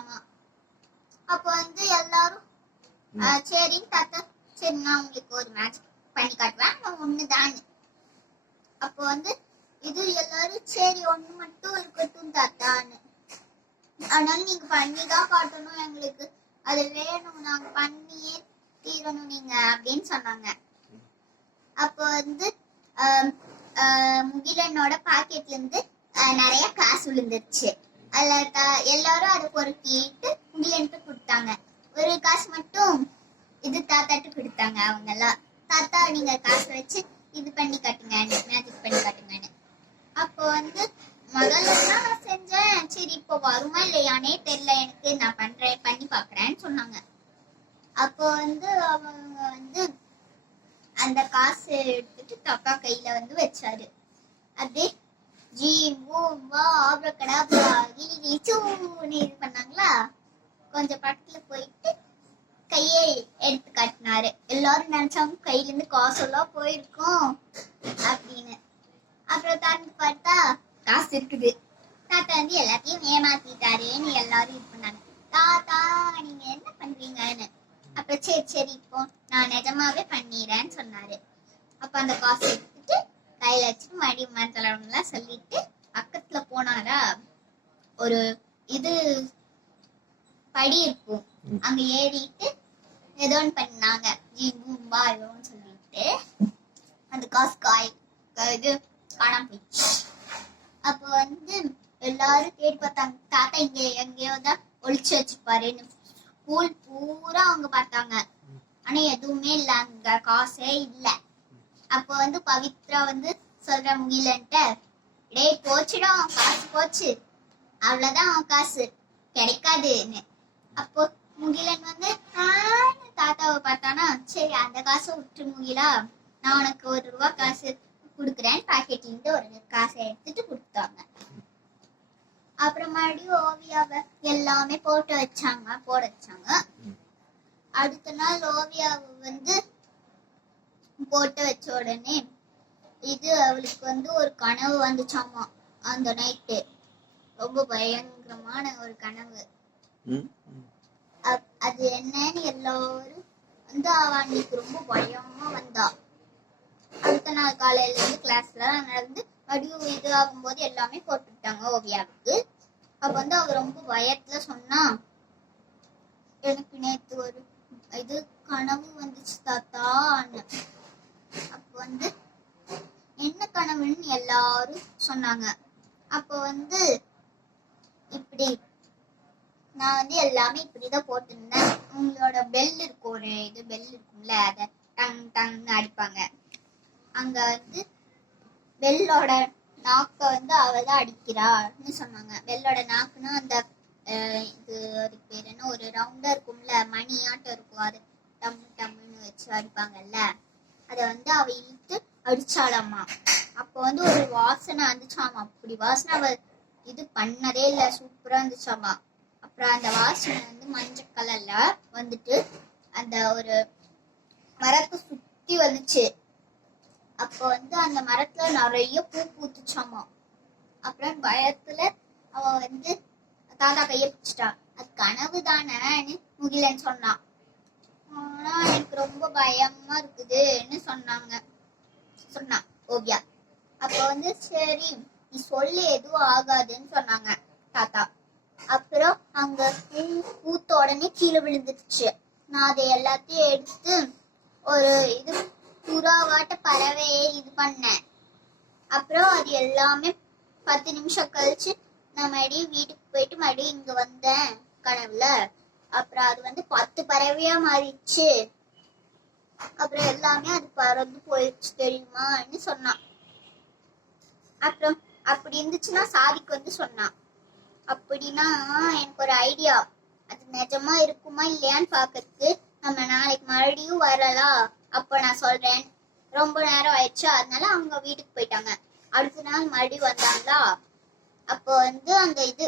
இருக்காங்களாமா. அப்போ வந்து எல்லாரும் சரின்னு தாத்தா, சரி நான் உங்களுக்கு ஒரு மேஜிக் பண்ணி காட்டுவேன், நான் ஒண்ணுதான். அப்போ வந்து இது எல்லாரும் சரி ஒண்ணு மட்டும் இருக்கட்டும் தாத்தான்னு, அதனால நீங்க பண்ணிதான் காட்டணும், எங்களுக்கு அது வேணும், நாங்க பண்ணியே தீரணும் நீங்க அப்படின்னு சொன்னாங்க. அப்போ வந்து முகிலனோட பாக்கெட்ல இருந்து நிறைய காசு விழுந்துருச்சு. அதுல எல்லாரும் அதை பொறுக்கிட்டு முகிலனுக்கு கொடுத்தாங்க. ஒரு காசு மட்டும் இது தாத்தாட்டு கொடுத்தாங்க. அவங்க எல்லாம், தாத்தா நீங்க காசு வச்சு இது பண்ணி காட்டுங்க, மேஜிக் பண்ணி காட்டுங்கன்னு. அப்போ வந்து முதல்ல நான் செஞ்சேன், சரி இப்போ வருமா இல்லையானே தெரியல எனக்கு, நான் பண்றேன் பண்ணி பாக்குறேன்னு சொன்னாங்க. அப்போ வந்து அவங்க வந்து அந்த காசு எடுத்துட்டு தாத்தா கையில வந்து வச்சாரு. அப்படியே ஜீ பூம் வா ஆப்ரகடாப்ரா கிளி சூன்னு இது பண்ணாங்களா. கொஞ்சம் பக்கத்துல போயிட்டு கையை எடுத்து காட்டினாரு. எல்லாரும் நினைச்சாங்க கையில இருந்து காசெல்லாம் போயிருக்கும் அப்படின்னு. அப்புறம் திறந்து பார்த்தா காசு இருக்குது. தாத்தா வந்து எல்லாத்தையும் ஏமாத்திட்டாருன்னு எல்லாரும் இது பண்ணாங்க. தாத்தா நீங்க என்ன பண்றீங்கன்னு. அப்புறம் சரி சரி இப்போ நான் நிஜமாவே பண்ணிடுறேன்னு சொன்னாரு. அப்ப அந்த காசு எடுத்துட்டு கையில வச்சுட்டு மறுபடியும் மரத்தலாம் சொல்லிட்டு பக்கத்துல போனாரா, ஒரு இது படி இருக்கும், அங்க ஏறிட்டு ஏதோ ஒன்று பண்ணாங்க, ஜீ பூம்பா ஏதோன்னு சொல்லிட்டு அந்த காசு இது காணாம போயிடுச்சு. அப்போ வந்து எல்லாரும் தேடி பார்த்தாங்க, தாத்தா இங்க எங்கேயோ தான் ஒளிச்சு வச்சுப்பாருன்னு. ஸ்கூல் பூரா அவங்க பார்த்தாங்க, ஆனா எதுவுமே இல்ல, அங்க காசே இல்ல. அப்போ வந்து பவித்ரா வந்து சொல்ற முகிலன்ட்ட, டேய் போச்சுடா காசு போச்சு, அவ்வளவுதான் காசு கிடைக்காதுன்னு. அப்போ முகிலன் வந்து தாத்தாவை பார்த்தானா, சரி அந்த காசை விட்டு முகிலா, நான் உனக்கு ₹1 காசு குடுக்குறேன், பாக்கெட்ல இருந்து ஒரு காசை எடுத்துட்டு கொடுத்தாங்க. அப்புறம் மறுபடியும் ஓவியாவை எல்லாமே போட வச்சாங்க. அடுத்த நாள் ஓவியாவை வந்து போட்டு வச்ச உடனே இது அவளுக்கு வந்து ஒரு கனவு வந்துச்சாமா. அந்த நைட்டு ரொம்ப பயங்கரமான ஒரு கனவு. அது என்னன்னு எல்லாரும் வந்து அவ அன்னைக்கு ரொம்ப பயமா வந்தா. அடுத்த நாள் காலையில இருந்து கிளாஸ்ல நடந்து மறுபடியும் இது ஆகும்போது எல்லாமே போட்டுட்டாங்க ஓவியாவுக்கு. அப்ப வந்து அவ ரொம்ப பயத்துல சொன்னா, எனக்கு நேத்து ஒரு இது கனவு வந்துச்சு தாத்தான்னு. அப்ப வந்து என்ன கனவுன்னு எல்லாரும் சொன்னாங்க. அப்ப வந்து இப்படி நான் வந்து எல்லாமே இப்படிதான் போட்டிருந்தேன். உங்களோட பெல் இருக்கும், ஒரு இது பெல் இருக்கும்ல, அத டங் டங்னு அடிப்பாங்க. அங்க வந்து பெல்லோட நாக்க வந்து அவதான் அடிக்கிறான்னு சொன்னாங்க. பெல்லோட நாக்குன்னா அந்த இது அதுக்கு பேர் என்ன, ஒரு ரவுண்டா இருக்கும்ல, மணி ஆட்டம் இருக்கும், அது டம் டம்னு வச்சு அடிப்பாங்கல்ல, அத வந்து அவ இழுத்து அடிச்சாலாமா. அப்போ வந்து ஒரு வாசனை வந்துச்சாமா. அப்படி வாசனை அவ இது பண்ணதே இல்ல, சூப்பரா இருந்துச்சாமா. அப்புறம் அந்த வாசனை வந்து மஞ்சள் கலர்ல வந்துட்டு அந்த ஒரு மரத்தை சுத்தி வந்துச்சு. அப்போ வந்து அந்த மரத்துல நிறைய பூ பூத்துச்சாமா. அப்புறம் பயத்துல அவ வந்து தாத்தா கைய பிடிச்சிட்டா. அது கனவு தானேன்னு முகிலன் சொன்னான். ஆனா எனக்கு ரொம்ப பயமா இருக்குதுன்னு சொன்னா ஓவியா. அப்ப வந்து சரி நீ சொல்லு எதுவும் ஆகாதுன்னு சொன்னாங்க தாத்தா. அப்புறம் அங்க பூத்த உடனே கீழே விழுந்துருச்சு. நான் அதை எல்லாத்தையும் எடுத்து ஒரு இது புறாவாட்ட பறவையே இது பண்ணேன். அப்புறம் அது எல்லாமே 10 நிமிஷம் கழிச்சு நான் மறுபடியும் வீட்டுக்கு போயிட்டு மறுபடியும் இங்க வந்தேன் கனவுல. அப்புறம் அது வந்து 10 பறவையா மாறிடுச்சு. அப்புறம் எல்லாமே அது பறந்து போயிடுச்சு தெரியுமான்னு சொன்னான். அப்புறம் அப்படி இருந்துச்சுன்னா சாதிக்கு வந்து சொன்னான், அப்படின்னா எனக்கு ஒரு ஐடியா, அது நிஜமா இருக்குமா இல்லையான்னு பாக்கிறதுக்கு நம்ம நாளைக்கு மறுபடியும் வரலாம், அப்ப நான் சொல்றேன். ரொம்ப நேரம் ஆயிடுச்சு, அதனால அவங்க வீட்டுக்கு போயிட்டாங்க. அடுத்த நாள் மறுபடியும் வந்தாங்களா. அப்போ வந்து அந்த இது